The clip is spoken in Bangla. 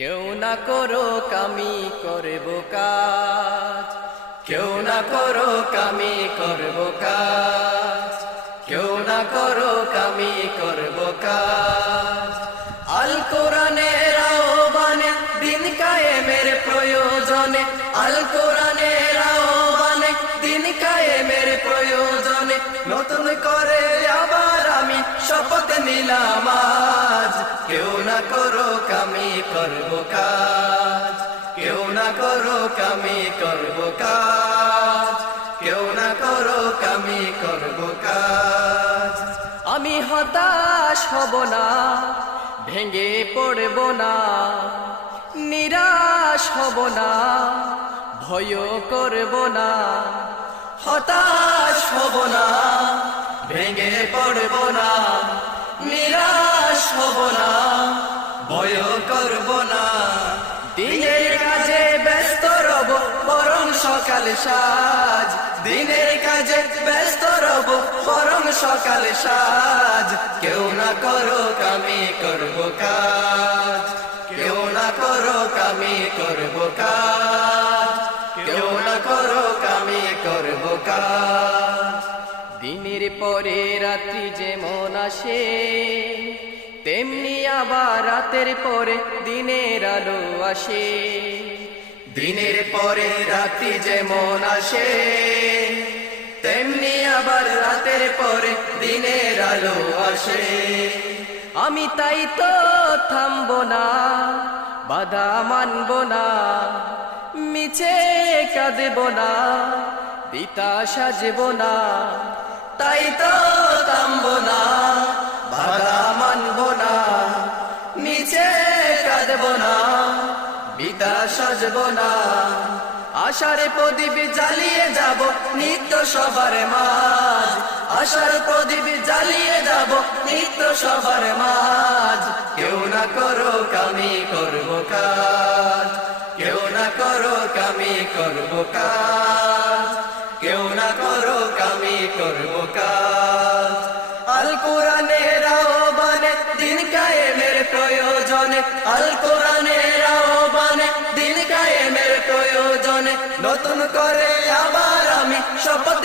কেউ না করো আমি করব কাজ, কেউ না করো আমি করব কাজ, কেউ না করো আমি করব কাজ। আল কোরআনের আহ্বানে দিন কায়েমের প্রয়োজনে, আল কোরআনের আহ্বানে দিন কায়েমের প্রয়োজনে নতুন করে আবার আমি শপথ নিলাম আজ। কেউ না করো আমি করব কাজ, কেউ না করো আমি করব কাজ, কেউ না করো আমি করব কাজ। আমি হতাশ হব না, ভেঙে পড়ব না, নিরাশ হব না, ভয় করব না। হতাশ হব না, ভেঙে পড়ব না, নিরাশ হব না, ভয় করব না। দিনের কাজে ব্যস্ত রব বরং সকাল সাজ, দিনের কাজে ব্যস্ত রব বরং সকাল সাজ। কেউ না করো আমি করব কাজ, কেউ না করো আমি করব কাজ, কেউ না করো আমি করব কাজ। দিনের পরে রাত্রি যেমন আসে, তেমনি আবার রাতের পরে দিনের আলো আসে। দিনের পরে রাত্রি যেমন আসে, তেমনি আবার রাতের পরে দিনের আলো আসে। আমি তাই তো থামব না, বাধা মানব না, মিছে কাঁদব না, পিতা সাজব না। তাই তো থামব না, বাধা মানব না, মিছে কাঁদব না, পিতা সাজব না। আশার প্রদীপ জ্বালিয়ে যাব নিত্য সবার মাঝ, আশার প্রদীপ জ্বালিয়ে যাব নিত্য সবার মাঝ। কেউ না করো আমি করব কাজ, কেউ না করো আমি করব কাজ, কেউ না করো আমি করব কাজ। আল কোরআনের আহ্বানে দিন কায়েমের প্রয়োজনে, আল কোরআনের আহ্বানে দিন কায়েমের প্রয়োজনে নতুন করে আবার আমি শপথ